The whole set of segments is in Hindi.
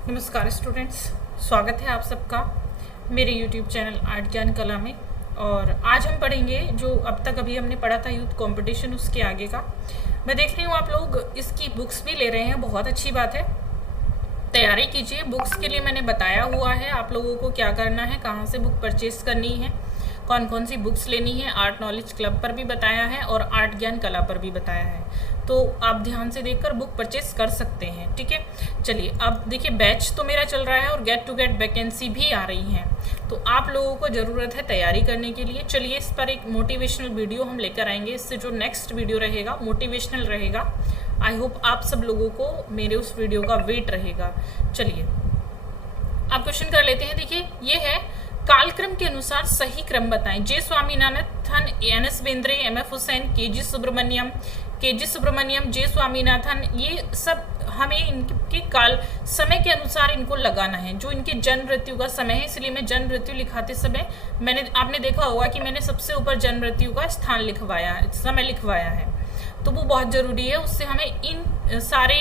नमस्कार स्टूडेंट्स, स्वागत है आप सबका मेरे YouTube चैनल आर्ट ज्ञान कला में। और आज हम पढ़ेंगे जो अब तक अभी हमने पढ़ा था यूथ कंपटीशन, उसके आगे का। मैं देख रही हूँ आप लोग इसकी बुक्स भी ले रहे हैं, बहुत अच्छी बात है। तैयारी कीजिए। बुक्स के लिए मैंने बताया हुआ है आप लोगों को क्या करना है, कहाँ से बुक परचेज करनी है, कौन कौन सी बुक्स लेनी है। आर्ट नॉलेज क्लब पर भी बताया है और आर्ट ज्ञान कला पर भी बताया है, तो आप ध्यान से देखकर बुक परचेस कर सकते हैं। ठीक है, चलिए अब देखिए, बैच तो मेरा चल रहा है और गेट टू गेट वैकेंसी भी आ रही हैं, तो आप लोगों को ज़रूरत है तैयारी करने के लिए। चलिए इस पर एक मोटिवेशनल वीडियो हम लेकर आएंगे। इससे जो नेक्स्ट वीडियो रहेगा मोटिवेशनल रहेगा। आई होप आप सब लोगों को मेरे उस वीडियो का वेट रहेगा। चलिए आप क्वेश्चन कर लेते हैं। देखिए ये है, कालक्रम के अनुसार सही क्रम बताएं। J Swaminathan, N S Bendre, M F Husain, K G Subramaniam, जे स्वामीनाथन, ये सब हमें इनके काल समय के अनुसार इनको लगाना है, जो इनके जन्म मृत्यु का समय है। इसलिए मैं जन्म मृत्यु लिखाते समय आपने देखा होगा कि मैंने सबसे ऊपर जन्म मृत्यु का स्थान लिखवाया है, समय लिखवाया है, तो वो बहुत जरूरी है। उससे हमें इन सारे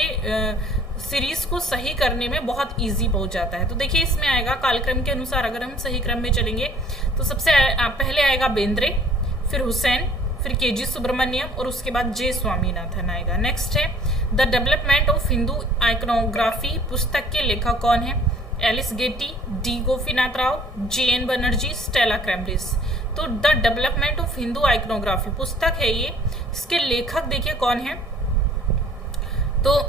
सीरीज को सही करने में बहुत इजी पहुंच जाता है। तो देखिए इसमें आएगा कालक्रम के अनुसार, अगर हम सही क्रम में चलेंगे तो सबसे पहले आएगा बेंद्रे, फिर हुसैन, फिर के जी सुब्रमण्यम और उसके बाद जे स्वामीनाथन आएगा। नेक्स्ट है the development of Hindu iconography पुस्तक के लेखक कौन है? Alice Getty, D Gopinath Rao, J N Banerjea, Stella Kramrisch. तो the development of Hindu iconography पुस्तक है ये, इसके लेखक देखिए कौन है। तो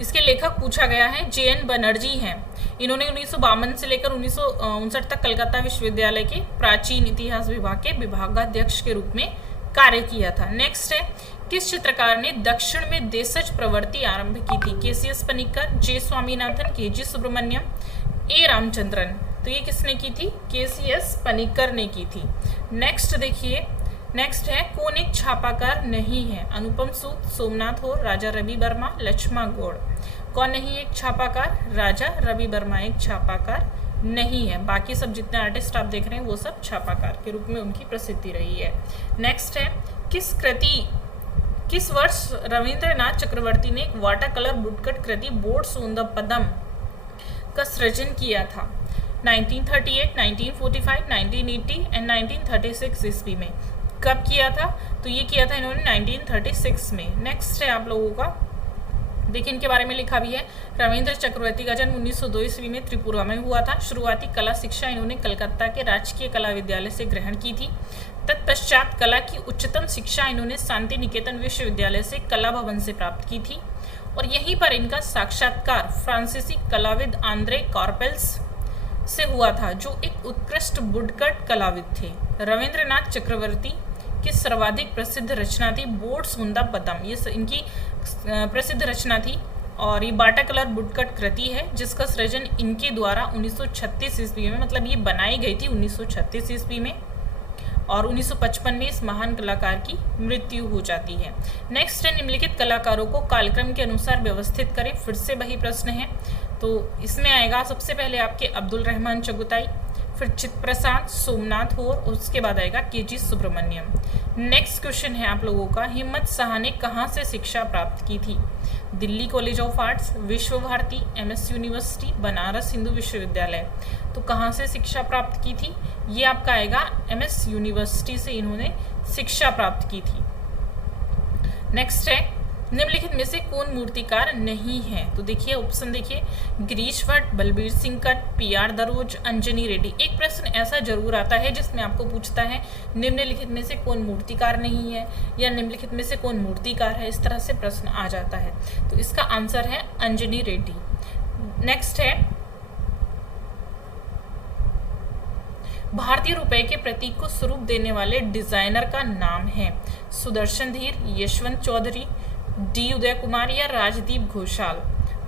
इसके लेखक पूछा गया है, जे एन बनर्जी हैं। इन्होंने 1952 से लेकर 1959 तक कलकत्ता विश्वविद्यालय के प्राचीन इतिहास विभाग के विभागाध्यक्ष के रूप में कार्य किया था। नेक्स्ट है, किस चित्रकार ने दक्षिण में देशज प्रवृत्ति आरंभ की थी? केसीएस पनिक्कर, जे स्वामीनाथन, के जी सुब्रमण्यम, ए रामचंद्रन। तो ये किसने की थी? केसीएस पनिक्कर ने की थी। नेक्स्ट देखिए, नेक्स्ट है, कौन एक छापाकार नहीं है? अनुपम सूद, सोमनाथ होर, राजा रवि वर्मा, लक्ष्मा गौड़। कौन नहीं एक छापाकार? राजा रवि वर्मा एक छापाकार नहीं है। बाकी सब जितने आर्टिस्ट आप देख रहे हैं वो सब छापाकार के रूप में उनकी प्रसिद्धि रही है। नेक्स्ट है, किस वर्ष रविंद्रनाथ चक्रवर्ती ने एक वाटर कलर वुडकट कृति बोट्स ऑन द पदम का सृजन किया था? 1938, 1945, 1980 एंड 1936 ईस्वी में। कब किया था? तो ये किया था इन्होंने 1936 में। नेक्स्ट है आप लोगों का, देखिए इनके बारे में लिखा भी है। रविंद्र चक्रवर्ती का जन्म 1902 ईस्वी में त्रिपुरा में हुआ था। शुरुआती कला शिक्षा इन्होंने कलकत्ता के राजकीय कला विद्यालय से ग्रहण की थी। तत्पश्चात कला की उच्चतम शिक्षा इन्होंने शांति निकेतन विश्वविद्यालय से कला भवन से प्राप्त की थी और यहीं पर इनका साक्षात्कार फ्रांसीसी कलाविद आंद्रे कॉर्पेल्स से हुआ था, जो एक उत्कृष्ट वुडकट कलाविद थे। रविंद्रनाथ चक्रवर्ती की सर्वाधिक प्रसिद्ध रचना थी बोट्स ऑन द पदम, ये इनकी प्रसिद्ध रचना थी और ये वाटर कलर वुडकट कृति है, जिसका सृजन इनके द्वारा 1936 ईस्वी में, मतलब ये बनाई गई थी 1936 ईस्वी में और 1955 में इस महान कलाकार की मृत्यु हो जाती है। नेक्स्ट है, निम्नलिखित कलाकारों को कालक्रम के अनुसार व्यवस्थित करें। फिर से वही प्रश्न है, तो इसमें आएगा सबसे पहले आपके अब्दुल रहमान चगुताई, फिर चित्त प्रसाद, सोमनाथ होर, उसके बाद आएगा के जी सुब्रमण्यम। नेक्स्ट क्वेश्चन है आप लोगों का, हिम्मत शाह ने कहाँ से शिक्षा प्राप्त की थी? दिल्ली कॉलेज ऑफ आर्ट्स, विश्व भारती, एमएस यूनिवर्सिटी, बनारस हिंदू विश्वविद्यालय। तो कहाँ से शिक्षा प्राप्त की थी? ये आपका आएगा एमएस यूनिवर्सिटी से इन्होंने शिक्षा प्राप्त की थी। नेक्स्ट है, निम्नलिखित में से कौन मूर्तिकार नहीं है? तो देखिए ऑप्शन देखिए, गिरीश भट्ट, बलबीर सिंह कट, पीआर दरोज, अंजनी रेड्डी। एक प्रश्न ऐसा जरूर आता है जिसमें आपको पूछता है निम्नलिखित में से कौन मूर्तिकार नहीं है या निम्नलिखित में से कौन मूर्तिकार है, इस तरह से प्रश्न आ जाता है। तो इसका आंसर है अंजनी रेड्डी। नेक्स्ट है, भारतीय रुपए के प्रतीक को स्वरूप देने वाले डिजाइनर का नाम है? सुदर्शन धीर, यशवंत चौधरी, डी उदय कुमार या राजदीप घोषाल।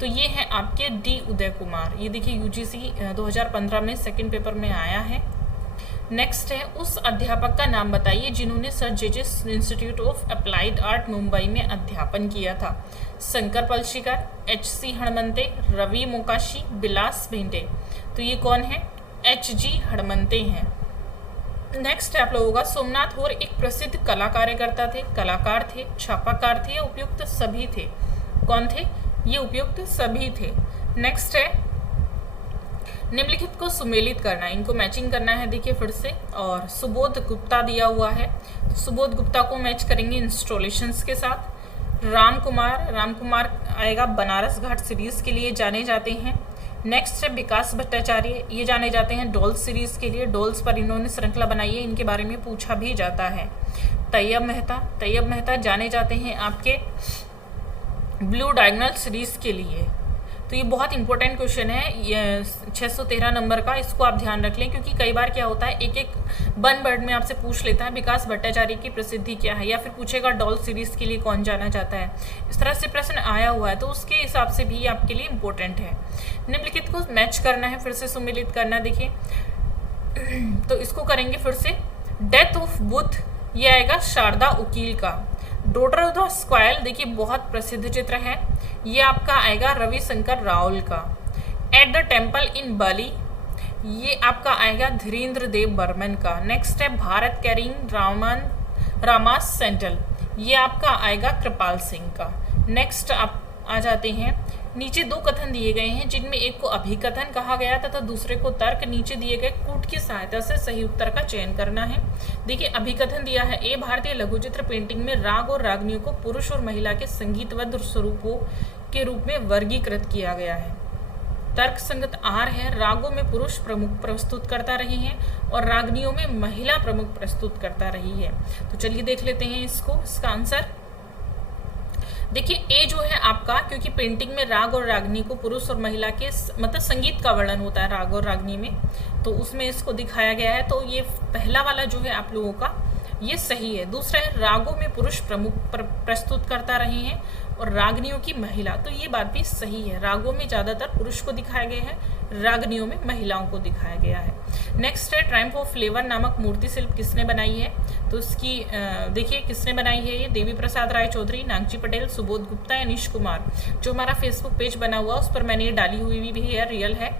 तो ये है आपके डी उदय कुमार। ये देखिए यूजीसी 2015 में सेकंड पेपर में आया है। नेक्स्ट है, उस अध्यापक का नाम बताइए जिन्होंने sir J J's institute of applied art Mumbai में अध्यापन किया था? शंकर पलशीकर, एच.सी. हणमंते, रवि मोकाशी, बिलास भेंटे। तो ये कौन है? एच.जी. हणमंते हैं। नेक्स्ट है आप लोगों का, सोमनाथ होर एक प्रसिद्ध कला कार्यकर्ता थे, कलाकार थे, छापाकार थे या उपयुक्त सभी थे? कौन थे? ये उपयुक्त सभी थे। नेक्स्ट है निम्नलिखित को सुमेलित करना है, इनको मैचिंग करना है। देखिए फिर से, और सुबोध गुप्ता दिया हुआ है, सुबोध गुप्ता को मैच करेंगे इंस्टॉलेशंस के साथ। राम कुमार आएगा बनारस घाट सीरीज के लिए जाने जाते हैं। नेक्स्ट है विकास भट्टाचार्य, ये जाने जाते हैं डॉल्स सीरीज के लिए, डॉल्स पर इन्होंने श्रृंखला बनाई है, इनके बारे में पूछा भी जाता है। तैयब मेहता जाने जाते हैं आपके ब्लू डायगोनल सीरीज के लिए। तो ये बहुत इंपॉर्टेंट क्वेश्चन है, ये 613 नंबर का, इसको आप ध्यान रख लें, क्योंकि कई बार क्या होता है एक वन वर्ड में आपसे पूछ लेता है विकास भट्टाचार्य की प्रसिद्धि क्या है, या फिर पूछेगा डॉल सीरीज के लिए कौन जाना चाहता है। इस तरह से प्रश्न आया हुआ है, तो उसके हिसाब से भी आपके लिए इंपॉर्टेंट है। निम्नलिखित को मैच करना है, फिर से सुमेलित करना। देखिए तो इसको करेंगे फिर से। डेथ ऑफ बुद्ध, ये आएगा शारदा उकील का। डॉटर ऑफ द स्क्वायल, देखिए बहुत प्रसिद्ध चित्र है, ये आपका आएगा रविशंकर रावल का। एट द टेम्पल इन बाली, ये आपका आएगा धीरेन्द्र देव बर्मन का। नेक्स्ट है भारत कैरिंग रामास सेंट्रल, ये आपका आएगा कृपाल सिंह का। नेक्स्ट आप आ जाते हैं, नीचे दो कथन दिए गए हैं जिनमें एक को अभिकथन कहा गया तथा दूसरे को तर्क। नीचे दिए गए कूट की सहायता से सही उत्तर का चयन करना है। देखिए अभिकथन दिया है, ए भारतीय लघुचित्र पेंटिंग में राग और रागनियों को पुरुष और महिला के संगीतबद्ध स्वरूपों के रूप में वर्गीकृत किया गया है। तर्क संगत आर है, रागों में पुरुष प्रमुख प्रस्तुत करता रहे हैं और रागनियों में महिला प्रमुख प्रस्तुत करता रही है। तो चलिए देख लेते हैं इसको, इसका आंसर। देखिए ए जो है आपका, क्योंकि पेंटिंग में राग और रागनी को पुरुष और महिला के मतलब संगीत का वर्णन होता है राग और रागनी में, तो उसमें इसको दिखाया गया है, तो ये पहला वाला जो है आप लोगों का ये सही है। दूसरा है रागों में पुरुष प्रमुख प्रस्तुत करता रहे हैं और रागनियों की महिला, तो ये बात भी सही है। रागों में ज्यादातर पुरुष को दिखाया गया है, रागनियों में महिलाओं को दिखाया गया है। नेक्स्ट है ट्रायम्फ ऑफ फ्लेवर नामक मूर्ति शिल्प किसने बनाई है, तो इसकी देखिए किसने बनाई है, ये देवी प्रसाद राय चौधरी, नागजी पटेल, सुबोध गुप्ता या नीश कुमार। जो हमारा फेसबुक पेज बना हुआ उस पर मैंने ये डाली हुई भी है, रियल है,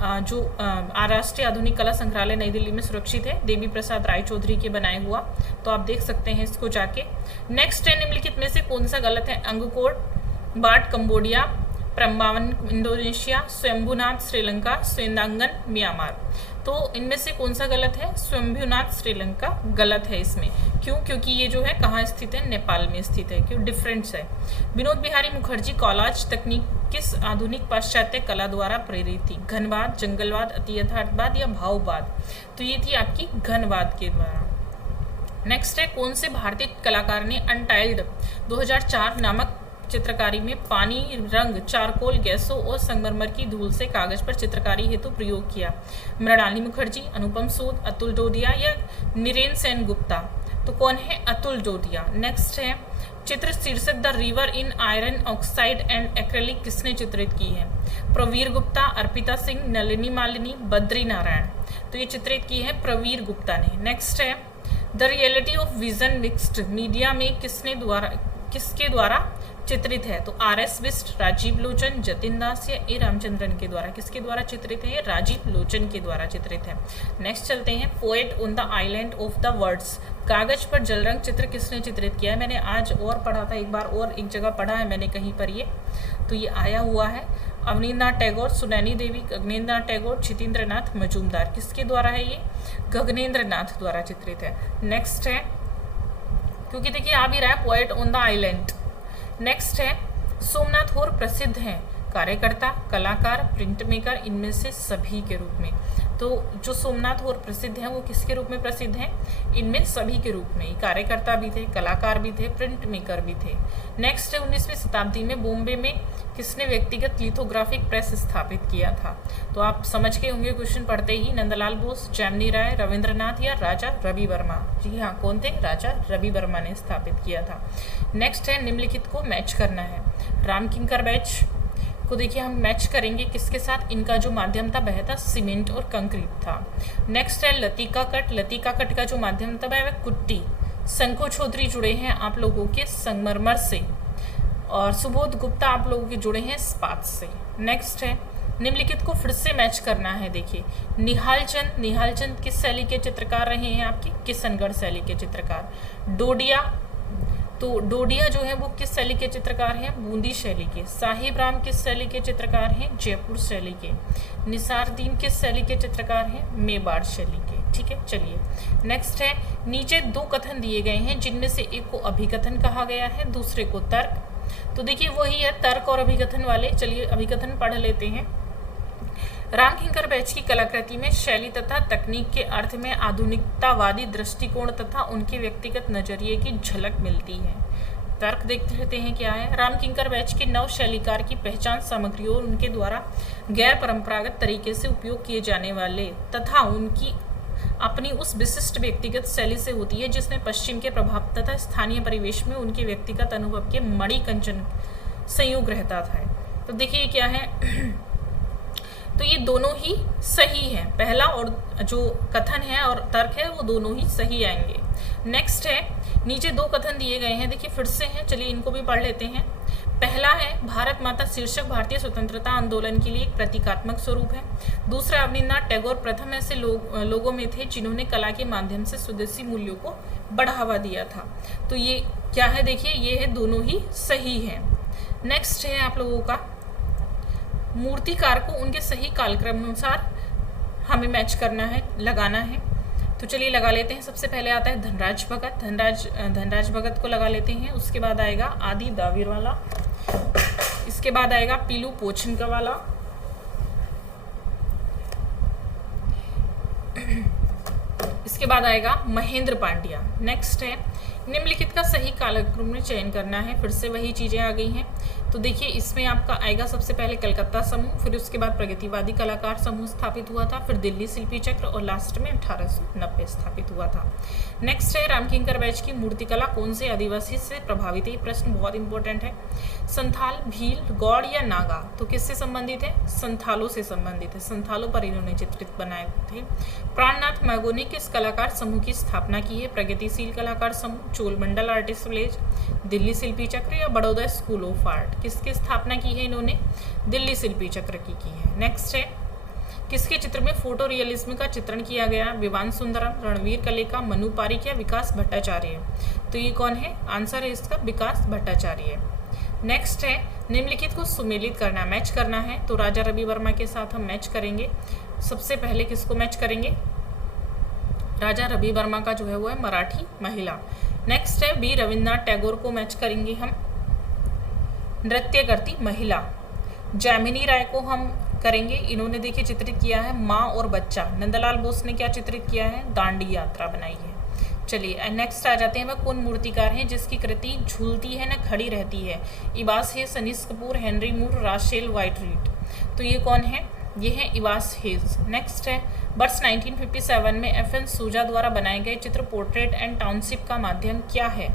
जो राष्ट्रीय आधुनिक कला संग्रहालय नई दिल्ली में सुरक्षित है, देवी प्रसाद राय चौधरी के बनाए हुआ, तो आप देख सकते हैं इसको जाके। नेक्स्ट है निम्नलिखित में से कौन सा गलत है, Angkor Wat Cambodia, Prambanan Indonesia, Swayambhunath Sri Lanka, Shwedagon Myanmar. तो इनमें से कौन सा गलत है, स्वयंभूनाथ श्रीलंका गलत है इसमें। क्यों, क्योंकि ये जो है कहाँ स्थित है, नेपाल में स्थित है, क्यों डिफरेंस है। विनोद बिहारी मुखर्जी कॉलाज तकनीक किस आधुनिक पाश्चात्य कला द्वारा प्रेरित थी, घनवाद, जंगलवाद, अति यथार्थवाद या भाववाद। तो ये थी आपकी घनवाद के द्वारा। नेक्स्ट है कौन से भारतीय कलाकार ने अनटाइल्ड 2004 नामक चित्रकारी में पानी, रंग, चारकोल गैसों और संगमरमर की धूल से कागज पर चित्रकारी हेतु प्रयोग किया, मृणालिनी मुखर्जी, अनुपम सूद, अतुल डोडिया या नीरेन सेन गुप्ता। तो कौन है, अतुल डोडिया। नेक्स्ट है चित्र शीर्षक the river in iron oxide and acrylic किसने चित्रित की है, प्रवीर गुप्ता, अर्पिता सिंह, नलिनी मालिनी, बद्री नारायण। तो ये चित्रित की है प्रवीर गुप्ता ने। नेक्स्ट है the reality of vision mixed media में किसके द्वारा चित्रित है, तो आर.एस. बिस्ट, राजीव लोचन, जतिन दास या ए रामचंद्रन के द्वारा। किसके द्वारा चित्रित है, राजीव लोचन के द्वारा चित्रित है। नेक्स्ट चलते हैं, poet on the island of the words, कागज पर जलरंग चित्र किसने चित्रित किया है। मैंने आज और पढ़ा था, एक बार और एक जगह पढ़ा है मैंने कहीं पर, ये तो ये आया हुआ है, अवनींद्रनाथ टैगोर, सुनैनी देवी, गगनेंद्रनाथ टैगोर, छितेंद्रनाथ मजूमदार। किसके द्वारा है ये, गगनेंद्रनाथ द्वारा चित्रित है। नेक्स्ट है, क्योंकि देखिए आ भी रहा है poet on the island. Next है सोमनाथ होर प्रसिद्ध हैं कार्यकर्ता, कलाकार, प्रिंट मेकर, इनमें से सभी के रूप में। तो जो सोमनाथ होर प्रसिद्ध हैं वो किसके रूप में प्रसिद्ध हैं, इनमें सभी के रूप में। कार्यकर्ता भी थे, कलाकार भी थे, प्रिंट मेकर भी थे। नेक्स्ट है 19वीं शताब्दी में बॉम्बे में किसने व्यक्तिगत लिथोग्राफिक प्रेस स्थापित किया था। तो आप समझ के होंगे क्वेश्चन पढ़ते ही, नंदलाल बोस, जैमिनी राय, रविंद्रनाथ या राजा रवि वर्मा। जी हाँ, कौन थे, राजा रवि वर्मा ने स्थापित किया था। नेक्स्ट है निम्नलिखित को मैच करना है, रामकिंकर बैच को देखिए हम मैच करेंगे किसके साथ, इनका जो माध्यम था वह था सीमेंट और कंक्रीट था। नेक्स्ट है लतिका कट, लतिका कट का जो माध्यम था वह कुट्टी। शंको चौधरी जुड़े हैं आप लोगों के संगमरमर से, और सुबोध गुप्ता आप लोगों के जुड़े हैं इस्पात से। नेक्स्ट है निम्नलिखित को फिर से मैच करना है। देखिए निहाल चंद किस शैली के चित्रकार रहे हैं, आपके किशनगढ़ शैली के चित्रकार। डोडिया तो डोडिया जो है वो किस शैली के चित्रकार हैं? बूंदी शैली के। साहिब राम किस शैली के चित्रकार हैं? जयपुर शैली के। निसारदीन किस शैली के चित्रकार हैं? मेवाड़ शैली के। ठीक है, चलिए नेक्स्ट है, नीचे दो कथन दिए गए हैं जिनमें से एक को अभिकथन कहा गया है, दूसरे को तर्क। तो देखिए वही है तर्क और अभिकथन वाले। चलिए अभिकथन पढ़ लेते हैं। रामकिंकर बैच की कलाकृति में शैली तथा तकनीक के अर्थ में आधुनिकतावादी दृष्टिकोण तथा उनके व्यक्तिगत नजरिए की झलक मिलती है। तर्क देखते रहते हैं क्या है। रामकिंकर बैच के नव शैलीकार की पहचान सामग्रियों और उनके द्वारा गैर परंपरागत तरीके से उपयोग किए जाने वाले तथा उनकी अपनी उस विशिष्ट व्यक्तिगत शैली से होती है जिसमें पश्चिम के प्रभाव तथा स्थानीय परिवेश में उनके व्यक्तिगत अनुभव के मणिकंचन संयोग रहता था। तो देखिए क्या है, तो ये दोनों ही सही है, पहला और जो कथन है और तर्क है वो दोनों ही सही आएंगे। नेक्स्ट है, नीचे दो कथन दिए गए हैं, देखिए फिर से हैं, चलिए इनको भी पढ़ लेते हैं। पहला है भारत माता शीर्षक भारतीय स्वतंत्रता आंदोलन के लिए एक प्रतीकात्मक स्वरूप है। दूसरा, रविन्द्रनाथ टैगोर प्रथम ऐसे लोगों में थे जिन्होंने कला के माध्यम से स्वदेशी मूल्यों को बढ़ावा दिया था। तो ये क्या है, देखिए ये है, दोनों ही सही है। नेक्स्ट है आप लोगों का, मूर्तिकार को उनके सही कालक्रम अनुसार हमें मैच करना है, लगाना है। तो चलिए लगा लेते हैं। सबसे पहले आता है धनराज भगत। धनराज भगत को लगा लेते हैं। उसके बाद आएगा आदि दावीर वाला, इसके बाद आएगा पीलू पोचनका वाला, इसके बाद आएगा महेंद्र पांड्या। नेक्स्ट है, निम्नलिखित का सही कालक्रम में चयन करना है। फिर से वही चीजें आ गई हैं। तो देखिए इसमें आपका आएगा सबसे पहले कलकत्ता समूह, फिर उसके बाद प्रगतिवादी कलाकार समूह स्थापित हुआ था, फिर दिल्ली शिल्पी चक्र और लास्ट में 1890 स्थापित हुआ था। नेक्स्ट है, रामकिंकर बैच की मूर्तिकला कौन से आदिवासी से प्रभावित है? प्रश्न बहुत इंपॉर्टेंट है। संथाल, भील, गौड़ या नागा? तो किससे संबंधित है? संथालों से संबंधित है। संथालों पर इन्होंने चित्रित बनाए थे। प्राणनाथ मैगो ने किस कलाकार समूह की स्थापना की है? प्रगतिशील कलाकार समूह, चोलमंडल आर्टिस्ट विलेज, दिल्ली शिल्पी चक्र या बड़ौदा स्कूल ऑफ आर्ट? किसकी स्थापना की है इन्होंने? दिल्ली शिल्पी चक्र की है। नेक्स्ट है, किसके चित्र में फोटो रियलिज्म का चित्रण किया गया? विवान सुंदरम, रणवीर कलेका, मनु पारिक या विकास भट्टाचार्य? तो ये कौन है? आंसर है इसका विकास भट्टाचार्य। नेक्स्ट है, निम्नलिखित को सुमेलित करना, मैच करना है। तो राजा रवि वर्मा के साथ हम मैच करेंगे। सबसे पहले किसको मैच करेंगे? राजा रवि वर्मा का जो है वो है मराठी महिला। नेक्स्ट है, बी रविन्द्रनाथ टैगोर को मैच करेंगे हम, नृत्य करती महिला। जैमिनी राय को हम करेंगे, इन्होंने देखिए चित्रित किया है माँ और बच्चा। नंदलाल बोस ने क्या चित्रित किया है? दांडी यात्रा बनाई है। चलिए नेक्स्ट आ जाते हैं, वह कौन मूर्तिकार हैं जिसकी कृति झूलती है न खड़ी रहती है? इबास हेज, अनीस कपूर, हेनरी मूर, राशेल वाइटरीट? तो ये कौन है? ये है इबास हेज। नेक्स्ट है, वर्ष 1957 में FN सूजा द्वारा बनाए गए चित्र पोर्ट्रेट एंड टाउनशिप का माध्यम क्या है?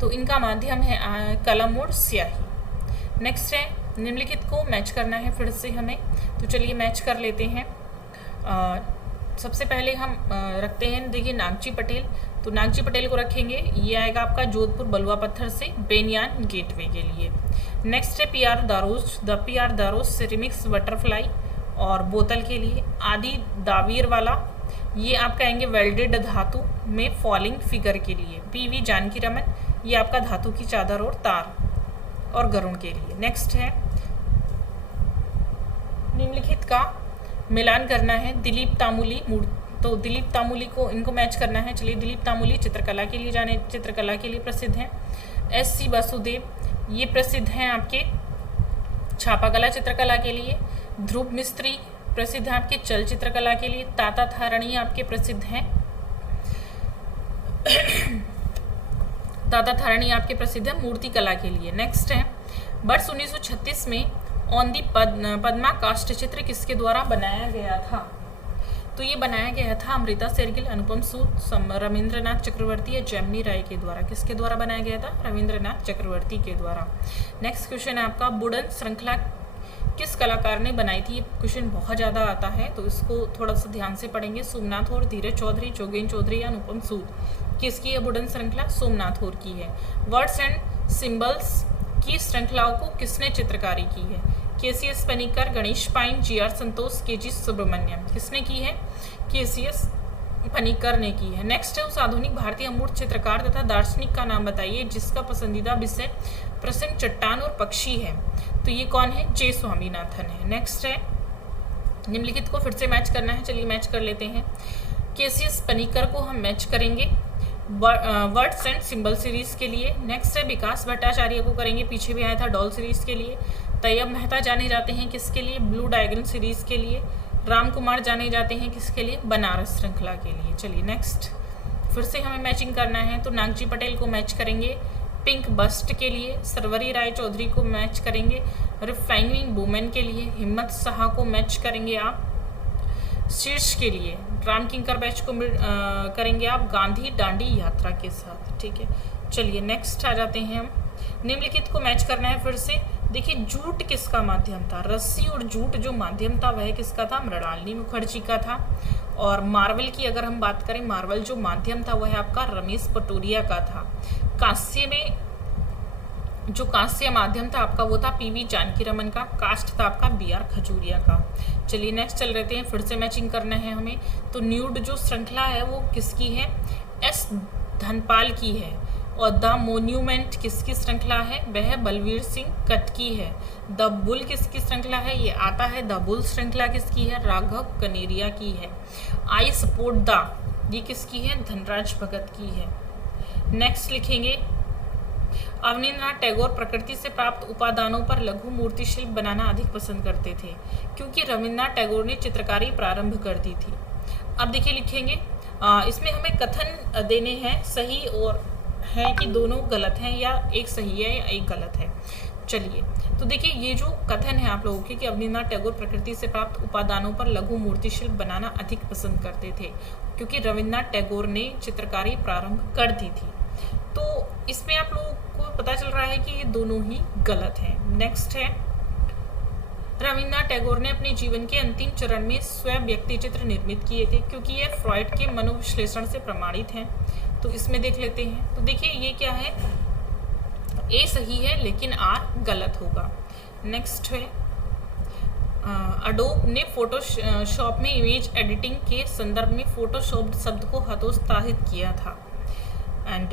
तो इनका माध्यम है कलम और स्याही। नेक्स्ट है, निम्नलिखित को मैच करना है फिर से हमें। तो चलिए मैच कर लेते हैं। सबसे पहले हम रखते हैं, देखिए नागजी पटेल। तो नागजी पटेल को रखेंगे, ये आएगा आपका जोधपुर बलुआ पत्थर से बेनियान गेटवे के लिए। नेक्स्ट है PR Daroz, the PR Daroz ceramics butterfly और बोतल के लिए। आदि दावीर वाला, ये आपका आएंगे वेल्डेड धातु में फॉलिंग फिगर के लिए। PV जानकी रमन, ये आपका धातु की चादर और तार और गरुण के लिए। नेक्स्ट है, निम्नलिखित का मिलान करना है। दिलीप तामुली, तो दिलीप तामुली को इनको मैच करना है। चलिए, दिलीप तामुली चित्रकला के लिए चित्रकला के लिए प्रसिद्ध हैं। SC वासुदेव, ये प्रसिद्ध हैं आपके छापाकला चित्रकला के लिए। ध्रुव मिस्त्री प्रसिद्ध है आपके चलचित्र कला के लिए। ताता थारणी आपके प्रसिद्ध हैं ताता थारणी आपके प्रसिद्ध है मूर्ति कला के लिए। नेक्स्ट है, वर्ष 1936 में ऑन दी पद्मा काष्ठ चित्र किसके द्वारा बनाया गया था? तो ये बनाया गया था अमृता शेरगिल, अनुपम सूद, रविंद्रनाथ चक्रवर्ती या जैमिनी राय के द्वारा। किसके द्वारा बनाया गया था? रविंद्रनाथ चक्रवर्ती के द्वारा। नेक्स्ट क्वेश्चन है आपका, बुडन श्रृंखला किस कलाकार ने बनाई थी? ये क्वेश्चन बहुत ज़्यादा आता है तो इसको थोड़ा सा ध्यान से पढ़ेंगे। सोमनाथ और धीरज चौधरी, जोगेन चौधरी या अनुपम सूद? किसकी है बुडन श्रृंखला? सोमनाथ और की है। वर्ड्स एंड सिंबल्स की श्रृंखलाओं को किसने चित्रकारी की है? KCS Panicker, Ganesh pine, GR संतोष, KG सुब्रमण्यम? किसने की है? KCS पनिकर ने की है। नेक्स्ट है, उस आधुनिक भारतीय अमूर्त चित्रकार तथा दार्शनिक का नाम बताइए जिसका पसंदीदा विषय प्रसन्न चट्टान और पक्षी है। तो ये कौन है? जे स्वामीनाथन है। नेक्स्ट है, निम्नलिखित को फिर से मैच करना है, चलिए मैच कर लेते हैं। केसीएस पनिकर को हम मैच करेंगे वर्ड्स एंड सिंबल सीरीज के लिए। नेक्स्ट है, विकास भट्टाचार्य को करेंगे, पीछे भी आया था डॉल सीरीज के लिए। तैयब मेहता जाने जाते हैं किसके लिए? ब्लू डायग्राम सीरीज के लिए। राम कुमार जाने जाते हैं किसके लिए? बनारस श्रृंखला के लिए। चलिए नेक्स्ट, फिर से हमें मैचिंग करना है, तो नागजी पटेल को मैच करेंगे पिंक बस्ट के लिए। सरवरी राय चौधरी को मैच करेंगे रिफाइनिंग वुमेन के लिए। हिम्मत शाह को मैच करेंगे आप शीर्ष के लिए। राम किंकर बैच को करेंगे आप गांधी दांडी यात्रा के साथ। ठीक है, चलिए नेक्स्ट आ जाते हैं हम। निम्नलिखित को मैच करना है फिर से। देखिए, जूट किसका माध्यम था? रस्सी और जूट जो माध्यम था वह किसका था? मृणालिनी मुखर्जी का था। और मार्बल की अगर हम बात करें, मार्बल जो माध्यम था वह आपका रमेश पटोरिया का था। कांस्य में जो कांस्य माध्यम था आपका वो था पीवी जानकीरमन का। कास्ट था आपका बीआर खजूरिया का। चलिए नेक्स्ट चल रहे हैं, फिर से मैचिंग करना है हमें। तो न्यूड जो श्रृंखला है वो किसकी है? एस धनपाल की है। और द मोन्यूमेंट किसकी श्रृंखला है? वह बलवीर सिंह कट की है। द बुल किसकी श्रृंखला है? ये आता है द बुल श्रृंखला किसकी है? राघव कनेरिया की है। आई सपोर्ट द, ये किसकी है? धनराज भगत की है। नेक्स्ट लिखेंगे, अवनींद्रनाथ टैगोर प्रकृति से प्राप्त उपादानों पर लघु मूर्ति शिल्प बनाना अधिक पसंद करते थे क्योंकि रविन्द्रनाथ टैगोर ने चित्रकारी प्रारंभ कर दी थी। अब देखिए लिखेंगे, इसमें हमें कथन देने हैं सही और है कि दोनों गलत हैं या एक सही है या एक गलत है। चलिए, तो देखिए ये जो कथन है आप लोगों के कि अवनींद्रनाथ टैगोर प्रकृति से प्राप्त उपादानों पर लघु मूर्ति शिल्प बनाना अधिक पसंद करते थे क्योंकि रविन्द्रनाथ टैगोर ने चित्रकारी प्रारंभ कर दी थी। तो इसमें आप लोगों को पता चल रहा है कि ये दोनों ही गलत हैं। नेक्स्ट है, रविन्द्रनाथ टैगोर ने अपने जीवन के अंतिम चरण में स्वयं व्यक्ति चित्र निर्मित किए थे क्योंकि ये फ्रॉइड के मनोविश्लेषण से प्रमाणित हैं। तो इसमें देख लेते हैं, तो देखिए ये क्या है? ए सही है लेकिन आर गलत होगा। नेक्स्ट है, अडोब ने फोटोशॉप में इमेज एडिटिंग के संदर्भ में फोटोशॉप शब्द को हतोत्साहित किया था। एंड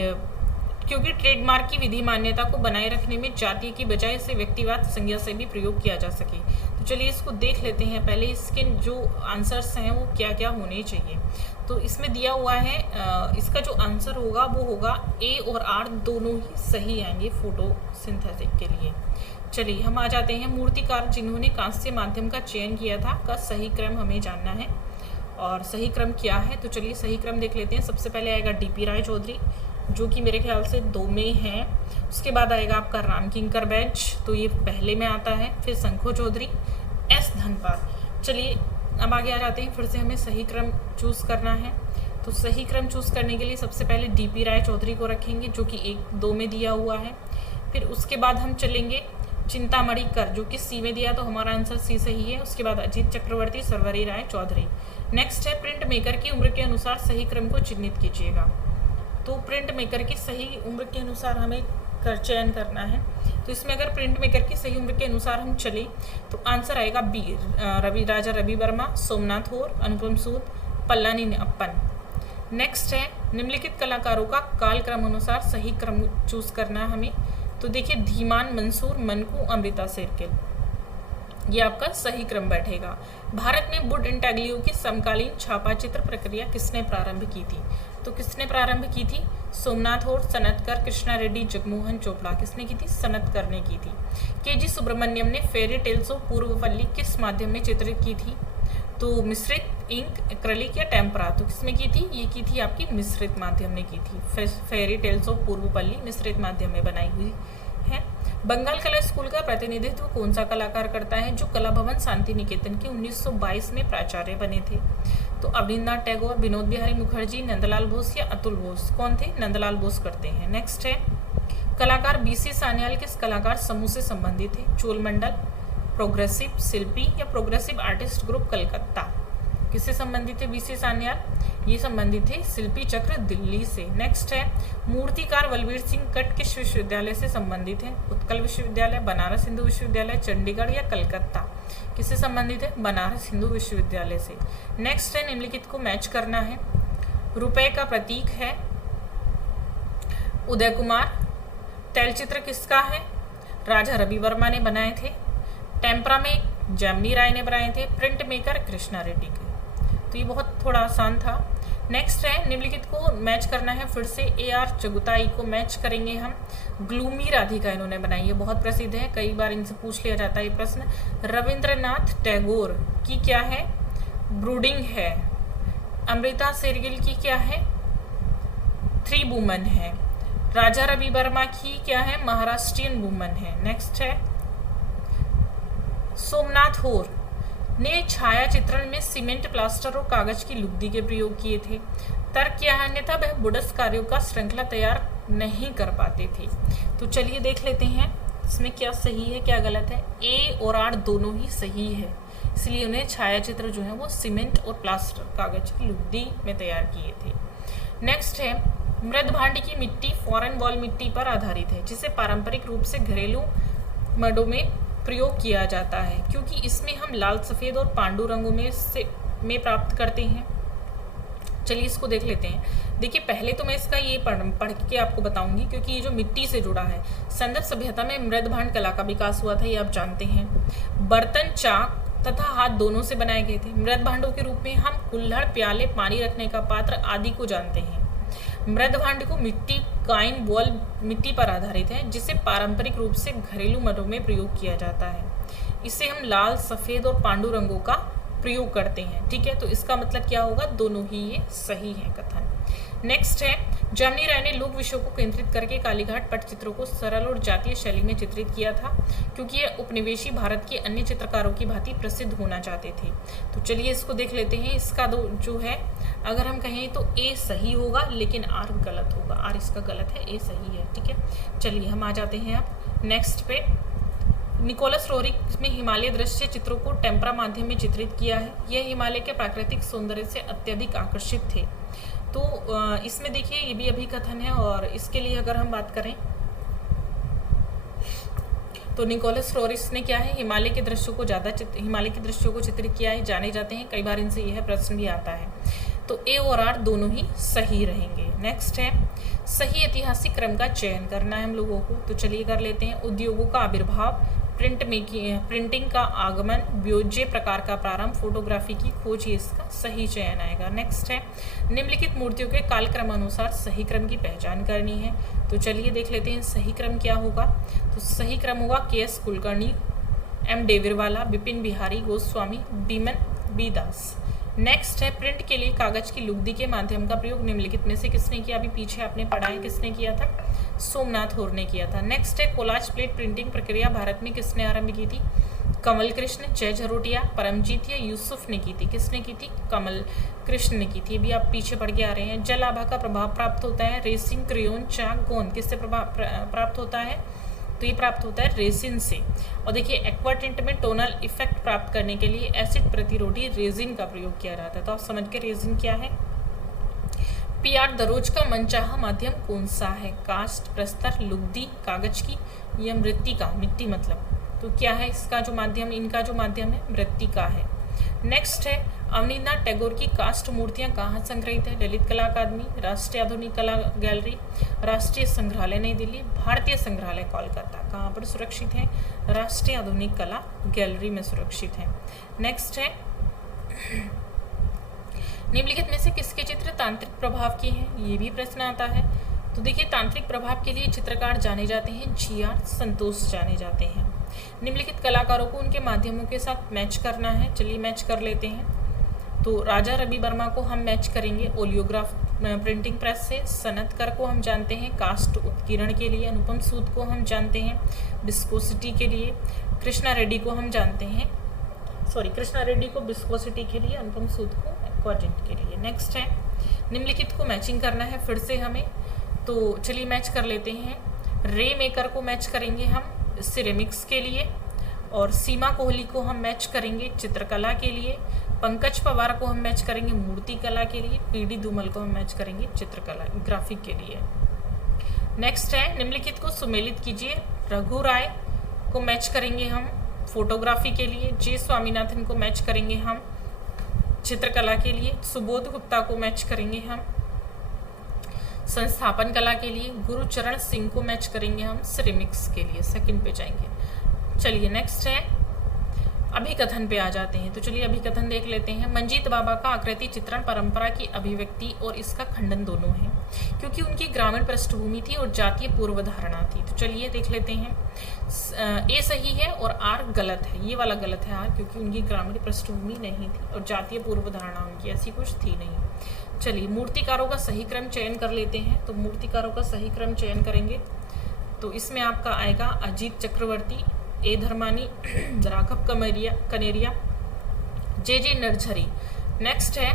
क्योंकि ट्रेडमार्क की विधि मान्यता को बनाए रखने में जातीय की बजाय इसे व्यक्तिवाद संज्ञा से भी प्रयोग किया जा सके। तो चलिए इसको देख लेते हैं पहले, इसके जो आंसर्स हैं वो क्या क्या होने चाहिए। तो इसमें दिया हुआ है इसका जो आंसर होगा वो होगा ए और आर दोनों ही सही आएंगे फोटोसिंथेसिस के लिए। चलिए हम आ जाते हैं, मूर्तिकार जिन्होंने कांस्य माध्यम का चयन किया था का सही क्रम हमें जानना है। और सही क्रम क्या है? तो चलिए सही क्रम देख लेते हैं। सबसे पहले आएगा डीपी राय चौधरी जो कि मेरे ख्याल से 2 में है। उसके बाद आएगा आपका राम किंकर बैच, तो ये पहले में आता है। फिर शंखो चौधरी, एस धनपाल। चलिए अब आगे आ जाते हैं, फिर से हमें सही क्रम चूज करना है। तो सही क्रम चूज करने के लिए सबसे पहले डीपी राय चौधरी को रखेंगे जो कि 1-2 में दिया हुआ है। फिर उसके बाद हम चलेंगे चिंतामणि कर जो कि सी में दिया, तो हमारा आंसर सी सही है। उसके बाद अजीत चक्रवर्ती, सरवरी राय चौधरी। नेक्स्ट है, प्रिंट मेकर की उम्र के अनुसार सही क्रम को चिन्हित कीजिएगा। तो प्रिंट मेकर की सही उम्र के अनुसार हमें चयन करना है। तो इसमें अगर प्रिंट मेकर की सही उम्र के अनुसार हम चले तो आंसर आएगा बी, राजा रवि वर्मा, सोमनाथ होर, अनुपम सूद, पल्लानी अप्पन। नेक्स्ट है, निम्नलिखित कलाकारों का कालक्रम अनुसार सही क्रम चूज करना है हमें। तो देखिए, धीमान मंसूर, मनकू, अमृता शेरगिल, ये आपका सही क्रम बैठेगा। भारत में वुड इंटाग्लियो की समकालीन छापा चित्र प्रक्रिया किसने प्रारंभ की थी? तो किसने प्रारंभ की थी? सोमनाथ होर, सनतकर, कृष्णा रेड्डी, जगमोहन चोपड़ा। किसने की थी? सनतकर ने की थी। के.जी. सुब्रमण्यम ने फेरी टेल्स ऑफ पूर्वपल्ली किस माध्यम में चित्रित की थी? तो मिश्रित, इंक, एक्रेलिक या टेम्परा। तो किसमें की थी? ये की थी आपकी मिश्रित माध्यम में की थी। फेरी टेल्स ऑफ पूर्वपल्ली मिश्रित माध्यम में बनाई हुई है। बंगाल कला स्कूल का प्रतिनिधित्व कौन सा कलाकार करता है जो कला भवन शांति निकेतन के 1922 में प्राचार्य बने थे? तो अवनींद्रनाथ टैगोर, विनोद बिहारी मुखर्जी, नंदलाल बोस या अतुल बोस। कौन थे? नंदलाल बोस करते हैं। नेक्स्ट है, कलाकार बीसी सान्याल किस कलाकार समूह से संबंधित थे? चोलमंडल, प्रोग्रेसिव शिल्पी या प्रोग्रेसिव आर्टिस्ट ग्रुप कलकत्ता। किससे संबंधित थे बीसी सान्याल? ये संबंधित थे शिल्पी चक्र दिल्ली से। नेक्स्ट है, मूर्तिकार बलवीर सिंह कट किस विश्वविद्यालय से संबंधित है? उत्कल विश्वविद्यालय, बनारस हिंदू विश्वविद्यालय, चंडीगढ़ या कलकत्ता। किससे संबंधित है? बनारस हिंदू विश्वविद्यालय से। नेक्स्ट है, निम्नलिखित को मैच करना है। रुपए का प्रतीक है उदय कुमार। तैलचित्र किसका है? राजा रवि वर्मा ने बनाए थे। टेम्परामेंट जैमिनी राय ने बनाए थे। प्रिंट मेकर कृष्णा रेड्डी के। तो ये बहुत थोड़ा आसान था। नेक्स्ट है, निम्नलिखित को मैच करना है। फिर से AR चगुताई को मैच करेंगे हम। ग्लूमी राधिका इन्होंने बनाई है, बहुत प्रसिद्ध है, कई बार इनसे पूछ लिया जाता है ये प्रश्न। रविंद्रनाथ टैगोर की क्या है? ब्रूडिंग है। अमृता शेरगिल की क्या है? थ्री वुमन है। राजा रवि वर्मा की क्या है? महाराष्ट्रियन वुमन है। नेक्स्ट है, सोमनाथ होर ने छाया चित्रण में सीमेंट, प्लास्टर और कागज की लुगदी के प्रयोग किए थे। तर्क क्या है? अन्यथा वह बुडस कार्यों का श्रृंखला तैयार नहीं कर पाते थे। तो चलिए देख लेते हैं इसमें क्या सही है क्या गलत है। A और R दोनों ही सही है, इसलिए उन्हें छाया चित्र जो है वो सीमेंट और प्लास्टर, कागज की लुगदी में तैयार किए थे। नेक्स्ट है, मृद भांड की मिट्टी फॉरेन वॉल मिट्टी पर आधारित है, जिसे पारंपरिक रूप से घरेलू मडों में प्रयोग किया जाता है, क्योंकि इसमें हम लाल, सफेद और पांडु रंगों में प्राप्त करते हैं। चलिए इसको देख लेते हैं। देखिए पहले तो मैं इसका ये पढ़ के आपको बताऊंगी, क्योंकि ये जो मिट्टी से जुड़ा है। संदर सभ्यता में मृद भांड कला का विकास हुआ था, ये आप जानते हैं। बर्तन चाक तथा हाथ दोनों से बनाए गए थे। मृद भांडों के रूप में हम कुल्हड़, प्याले, पानी रखने का पात्र आदि को जानते हैं। मृद भांड को मिट्टी, काइन वॉल मिट्टी पर आधारित है, जिसे पारंपरिक रूप से घरेलू मडों में प्रयोग किया जाता है। इसे हम लाल, सफेद और पांडु रंगों का प्रयोग करते हैं। ठीक है, तो इसका मतलब क्या होगा? दोनों ही ये सही है कथन। नेक्स्ट है, जैमिनी राय ने लोक विषयों को केंद्रित करके कालीघाट पटचित्रों को सरल और जातीय शैली में चित्रित किया था, क्योंकि ये उपनिवेशी भारत के अन्य चित्रकारों की भांति प्रसिद्ध होना चाहते थे। तो चलिए इसको देख लेते हैं। इसका जो है, अगर हम कहें तो A सही होगा, लेकिन R गलत होगा। R इसका गलत है, A सही है। ठीक है, चलिए हम आ जाते हैं अब नेक्स्ट पे। निकोलस रोरिक में हिमालय दृश्य चित्रों को टेम्परा माध्यम में चित्रित किया है। यह हिमालय के प्राकृतिक सौंदर्य से अत्यधिक आकर्षित थे। तो इसमें देखिए ये भी अभी कथन है, और इसके लिए अगर हम बात करें तो निकोलस रोरिस ने क्या है, हिमालय के दृश्यों को चित्रित किया है, जाने जाते हैं। कई बार इनसे यह प्रश्न भी आता है। तो A और R दोनों ही सही रहेंगे। नेक्स्ट है, सही ऐतिहासिक क्रम का चयन करना है हम लोगों को। तो चलिए कर लेते हैं। उद्योगों का आविर्भाव, प्रिंटिंग का आगमन, व्योज्य प्रकार का प्रारंभ, फोटोग्राफी की खोज, ये इसका सही चयन आएगा। नेक्स्ट है, निम्नलिखित मूर्तियों के कालक्रम अनुसार सही क्रम की पहचान करनी है। तो चलिए देख लेते हैं सही क्रम क्या होगा। तो सही क्रम होगा KS Kulkarni, M Devirwala, Vipin Bihari Goswami, Biman B Das. Next है, प्रिंट के लिए कागज की लुगदी के माध्यम का प्रयोग निम्नलिखित में से किसने किया? अभी पीछे आपने पढ़ा है किसने किया था? सोमनाथ होर ने किया था। नेक्स्ट है, कोलाज प्लेट प्रिंटिंग प्रक्रिया भारत में किसने आरंभ की थी? कमल कृष्ण, जय झरोटिया, परमजीत या यूसुफ ने की थी? किसने की थी? कमल कृष्ण ने की थी। भी आप पीछे पढ़ के आ रहे हैं। जल आभा का प्रभाव प्राप्त होता है रेसिन, क्रेयोन, चाक, गोंद, किससे प्रभाव प्राप्त होता है? तो ये प्राप्त होता है रेसिन से। और देखिए एक्वा टिंट में टोनल इफेक्ट प्राप्त करने के लिए एसिड प्रतिरोधी रेजिन का प्रयोग किया जाता है। तो आप समझ के रेजिन क्या है। PR दरोज का मनचाहा माध्यम कौन सा है? कास्ट, प्रस्तर, लुगदी, कागज की या मृत्तिका, मिट्टी मतलब। तो क्या है इसका जो माध्यम, इनका जो माध्यम है मृत्तिका है। नेक्स्ट है, अवनींद्रनाथ टैगोर की कास्ट मूर्तियां कहाँ संग्रहित है? ललित कला अकादमी, राष्ट्रीय आधुनिक कला गैलरी, राष्ट्रीय संग्रहालय नई दिल्ली, भारतीय संग्रहालय कोलकाता। कहाँ पर सुरक्षित है? राष्ट्रीय आधुनिक कला गैलरी में सुरक्षित है। नेक्स्ट है, निम्नलिखित में से किसके चित्र तांत्रिक प्रभाव के हैं? ये भी प्रश्न आता है। तो देखिए तांत्रिक प्रभाव के लिए चित्रकार जाने जाते हैं GR संतोष जाने जाते हैं। निम्नलिखित कलाकारों को उनके माध्यमों के साथ मैच करना है। चलिए मैच कर लेते हैं। तो राजा रवि वर्मा को हम मैच करेंगे ओलियोग्राफ प्रिंटिंग प्रेस से। सनतकर को हम जानते हैं कास्ट उत्कीर्ण के लिए। अनुपम सूद को हम जानते हैं विस्कोसिटी के लिए। कृष्णा रेड्डी को हम जानते हैं, कृष्णा रेड्डी को विस्कोसिटी के लिए, अनुपम सूद को एक्वाटिंट के लिए। नेक्स्ट है, निम्नलिखित को मैचिंग करना है फिर से हमें। तो चलिए मैच कर लेते हैं। रे मेकर को मैच करेंगे हम सिरेमिक्स के लिए, और सीमा कोहली को हम मैच करेंगे चित्रकला के लिए। पंकज पवार को हम मैच करेंगे मूर्ति कला के लिए। PD धूमल को हम मैच करेंगे चित्रकला ग्राफिक के लिए। नेक्स्ट है, निम्नलिखित को सुमेलित कीजिए। रघु राय को मैच करेंगे हम फोटोग्राफी के लिए। J स्वामीनाथन को मैच करेंगे हम चित्रकला के लिए। सुबोध गुप्ता को मैच करेंगे हम संस्थापन कला के लिए गुरुचरण सिंह को मैच करेंगे हम सिरेमिक्स के लिए, सेकंड पे जाएंगे। चलिए नेक्स्ट है अभिकथन पे आ जाते हैं। तो चलिए अभिकथन देख लेते हैं। मंजीत बाबा का आकृति चित्रण परंपरा की अभिव्यक्ति और इसका खंडन दोनों है, क्योंकि उनकी ग्रामीण पृष्ठभूमि थी और जातीय पूर्व धारणा थी। तो चलिए देख लेते हैं। ए सही है और आर गलत है। ये वाला गलत है आर, क्योंकि उनकी ग्रामीण पृष्ठभूमि नहीं थी और जातीय पूर्व धारणा उनकी ऐसी कुछ थी नहीं। चलिए मूर्तिकारों का सही क्रम चयन कर लेते हैं। तो मूर्तिकारों का सही क्रम चयन करेंगे तो इसमें आपका आएगा अजीत चक्रवर्ती, ए धर्मानी, राघव कनेरिया, जे नरझरी। नेक्स्ट है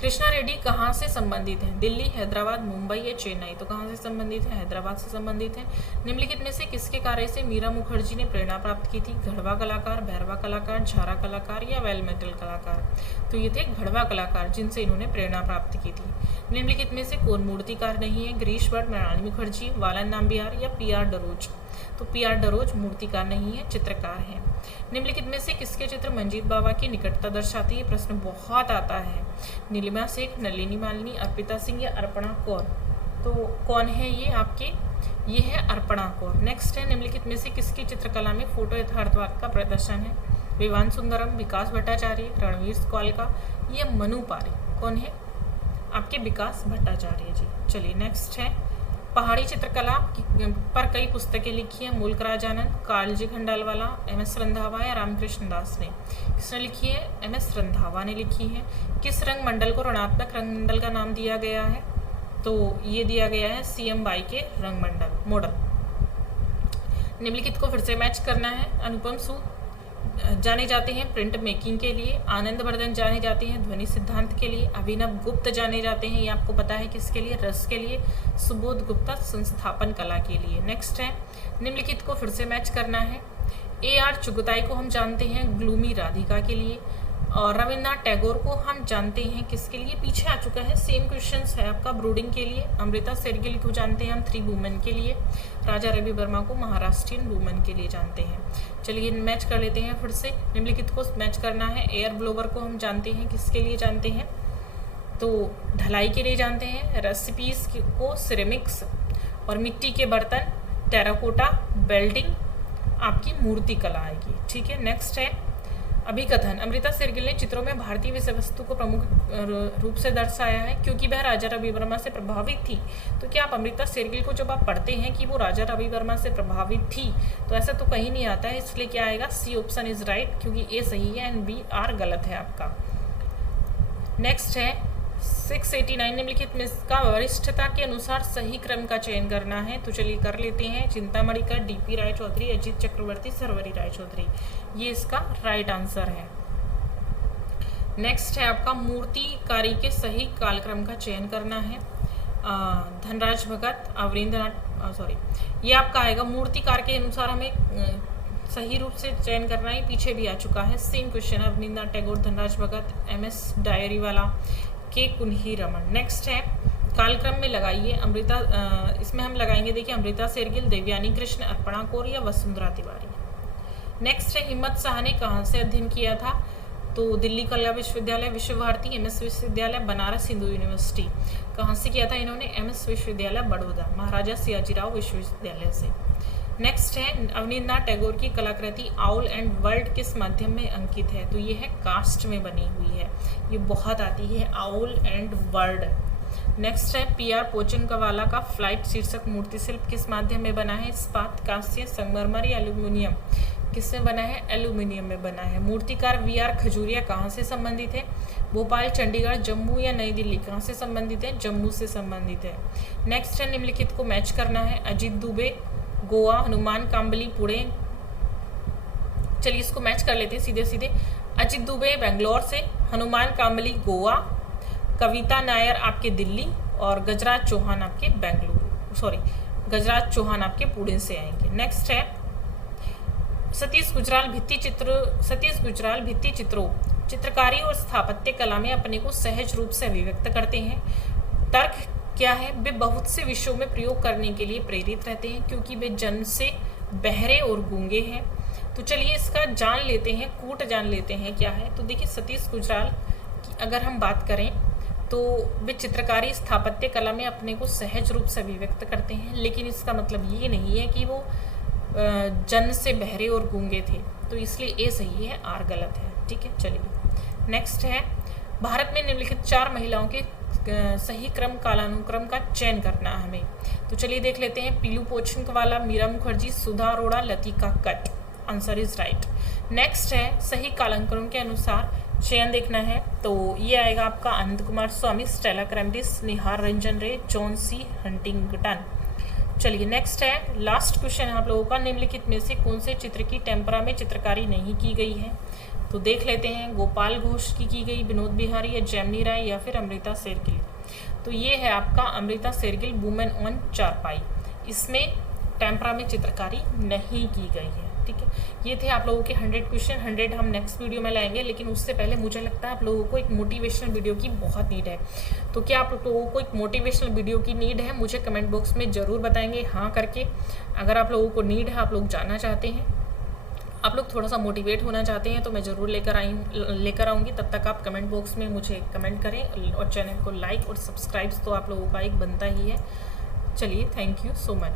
कृष्णा रेड्डी कहाँ से संबंधित है? दिल्ली, हैदराबाद, मुंबई या चेन्नई? तो कहाँ से संबंधित है? हैदराबाद से संबंधित है। निम्नलिखित में से किसके कार्य से मीरा मुखर्जी ने प्रेरणा प्राप्त की थी? घड़वा कलाकार, भैरवा कलाकार, झारा कलाकार या वेल मेटल कलाकार? तो ये थे घड़वा कलाकार जिनसे इन्होंने प्रेरणा प्राप्त की थी। निम्नलिखित में से कौन मूर्तिकार नहीं है? गिरीश भट्ट, मृणालिनी मुखर्जी, वालन नाम्बियार या पी.आर. डरोज? तो पी.आर. डरोज मूर्तिकार नहीं है, चित्रकार है। निम्नलिखित में से किसके चित्र मंजीत बाबा की निकटता दर्शाती है? प्रश्न बहुत आता है। नीलिमा सेठ, नलिनी मालिनी, अर्पिता सिंह या अर्पणा कौर? तो कौन है ये आपके? ये है अर्पणा कौर। नेक्स्ट है निम्नलिखित में से किसकी चित्रकला में फोटो यथार्थवाद का प्रदर्शन है? विवान सुंदरम, विकास भट्टाचार्य, रणवीर कौलका या मनु पारी? कौन है आपके? विकास भट्टाचार्य जी। चलिए नेक्स्ट है पहाड़ी चित्रकला पर कई पुस्तकें लिखी है। मुल्क राजानंद, कालजी खंडालवाला, एम.एस. रंधावा या रामकृष्ण दास ने? किसने लिखी है? एम.एस. रंधावा ने लिखी है। किस रंग मंडल को ऋणात्मक रंग मंडल का नाम दिया गया है? तो ये दिया गया है CM बाई के रंग मंडल मॉडल। निम्नलिखित को फिर से मैच करना है। अनुपम सूद जाने जाते हैं प्रिंट मेकिंग के लिए, आनंद वर्धन जाने जाते हैं ध्वनि सिद्धांत के लिए, अभिनव गुप्त जाने जाते हैं, ये आपको पता है किसके लिए? रस के लिए, सुबोध गुप्ता संस्थापन कला के लिए। नेक्स्ट है निम्नलिखित को फिर से मैच करना है। A.R. चुगताई को हम जानते हैं ग्लूमी राधिका के लिए, और रविन्द्रनाथ टैगोर को हम जानते हैं किसके लिए? पीछे आ चुका है, सेम क्वेश्चंस है आपका ब्रूडिंग के लिए। अमृता शेरगिल को जानते हैं हम थ्री वुमेन के लिए। राजा रवि वर्मा को महाराष्ट्रियन वुमेन के लिए जानते हैं। चलिए मैच कर लेते हैं फिर से। निम्नलिखित को मैच करना है। एयर ब्लोवर को हम जानते हैं किसके लिए जानते हैं? तो ढलाई के लिए जानते हैं। रेसिपीज को सिरेमिक्स, और मिट्टी के बर्तन टेराकोटा, बेल्डिंग आपकी मूर्ति कला आएगी। ठीक है। नेक्स्ट है अभिकथन। अमृता शेरगिल ने चित्रों में भारतीय विषय वस्तु को प्रमुख रूप से दर्शाया है क्योंकि वह राजा रवि वर्मा से प्रभावित थी। तो क्या आप अमृता शेरगिल को जब आप पढ़ते हैं कि वो राजा रवि वर्मा से प्रभावित थी, तो ऐसा तो कहीं नहीं आता है, इसलिए क्या आएगा? सी ऑप्शन इज राइट, क्योंकि ए सही है एंड बी आर गलत है आपका। नेक्स्ट है 689। निम्नलिखित में इसका वरिष्ठता के अनुसार सही क्रम का चयन करना है। तो चलिए कर लेते हैं। चिंतामणि का DP राय चौधरी, अजीत चक्रवर्ती, सरवरी राय चौधरी, ये इसका राइट आंसर है। नेक्स्ट है आपका मूर्तिकारी के सही कालक्रम का चयन करना है। धनराज भगत, ये आपका आएगा मूर्तिकार के अनुसार हमें सही रूप से चयन करना है। पीछे भी आ चुका है सेम क्वेश्चन। अवनींद्रनाथ टैगोर, धनराज भगत, MS डायरी वाला, के कुन्ही रमन। नेक्स्ट है कालक्रम में लगाइए। अमृता इसमें हम लगाएंगे, देखिए अमृता शेरगिल, देवयानी कृष्ण, अर्पणा कौर या वसुंधरा तिवारी। नेक्स्ट है हिम्मत शाह ने कहाँ से अध्ययन किया था? तो दिल्ली कला विश्वविद्यालय, विश्व भारती, MS विश्वविद्यालय, बनारस हिंदू यूनिवर्सिटी। कहाँ से किया था इन्होंने? MS विश्वविद्यालय बड़ौदा, महाराजा सियाजीराव विश्वविद्यालय से। नेक्स्ट है अवनींद्रनाथ टैगोर की कलाकृति आउल एंड वर्ल्ड किस माध्यम में अंकित है? तो ये है कास्ट में बनी हुई है, ये बहुत आती है आउल एंड वर्ल्ड। नेक्स्ट है PR पोचनकवाला का फ्लाइट शीर्षक मूर्ति शिल्प किस माध्यम में बना है? इस्पात, कांस्य, संगमरमर या एल्यूमिनियम? किसमें बना है? एल्यूमिनियम में बना है। मूर्तिकार VR खजूरिया कहाँ से संबंधित है? भोपाल, चंडीगढ़, जम्मू या नई दिल्ली? कहाँ से संबंधित है? जम्मू से संबंधित है। नेक्स्ट है निम्नलिखित को मैच करना है। अजीत दुबे, गोवा, हनुमान काम्बली, पुणे। चलिए इसको मैच कर लेते हैं सीधे सीधे। अजीत दुबे बेंगलोर से, हनुमान काम्बली गोवा, कविता नायर आपके दिल्ली, और गजराज चौहान आपके गजराज चौहान आपके पुणे से आएंगे। नेक्स्ट है सतीश गुजराल भित्ति चित्रों, चित्रकारी और स्थापत्य कला में अपने को सहज रूप से अभिव्यक्त करते हैं। तर्क क्या है? वे बहुत से विषयों में प्रयोग करने के लिए प्रेरित रहते हैं क्योंकि वे जन्म से बहरे और गूंगे हैं। तो चलिए इसका जान लेते हैं, कूट जान लेते हैं क्या है। तो देखिए सतीश गुजराल की अगर हम बात करें तो वे चित्रकारी स्थापत्य कला में अपने को सहज रूप से अभिव्यक्त करते हैं, लेकिन इसका मतलब ये नहीं है कि वो जन्म से बहरे और गूंगे थे। तो इसलिए ए सही है, आर गलत है। ठीक है, चलिए नेक्स्ट है, भारत में निम्नलिखित 4 महिलाओं के सही क्रम कालानुक्रम का चयन करना हमें। तो चलिए देख लेते हैं। Pilloo Pochkhanawala, Meera Mukherjee, Sudha Arora, Latika Katt. Answer is right. Next है, सही कालानुक्रम के अनुसार चयन देखना है। तो ये आएगा आपका अनंत कुमार स्वामी, स्टेला क्रैम्डिस, निहार रंजन रे, जॉन सी हंटिंगटन। चलिए नेक्स्ट है, लास्ट क्वेश्चन है आप लोगों का, निम्नलिखित में से कौन से चित्र की टेम्परा में चित्रकारी नहीं की गई है। तो देख लेते हैं, गोपाल घोष की गई, विनोद बिहारी या जैमिनी राय या फिर अमृता शेरगिल। तो ये है आपका अमृता शेरगिल, वुमेन ऑन चारपाई। इसमें टेम्परा में चित्रकारी नहीं की गई है। ठीक है, ये थे आप लोगों के 100 क्वेश्चन। 100 हम नेक्स्ट वीडियो में लाएंगे, लेकिन उससे पहले मुझे लगता है आप लोगों को एक मोटिवेशनल वीडियो की बहुत नीड है। तो क्या आप लोगों को एक मोटिवेशनल वीडियो की नीड है, मुझे कमेंट बॉक्स में ज़रूर बताएंगे हाँ करके। अगर आप लोगों को नीड है, आप लोग जानना चाहते हैं, आप लोग थोड़ा सा मोटिवेट होना चाहते हैं, तो मैं ज़रूर लेकर आऊँगी। तब तक आप कमेंट बॉक्स में मुझे कमेंट करें और चैनल को लाइक और सब्सक्राइब तो आप लोगों का एक बनता ही है। चलिए, थैंक यू सो मच।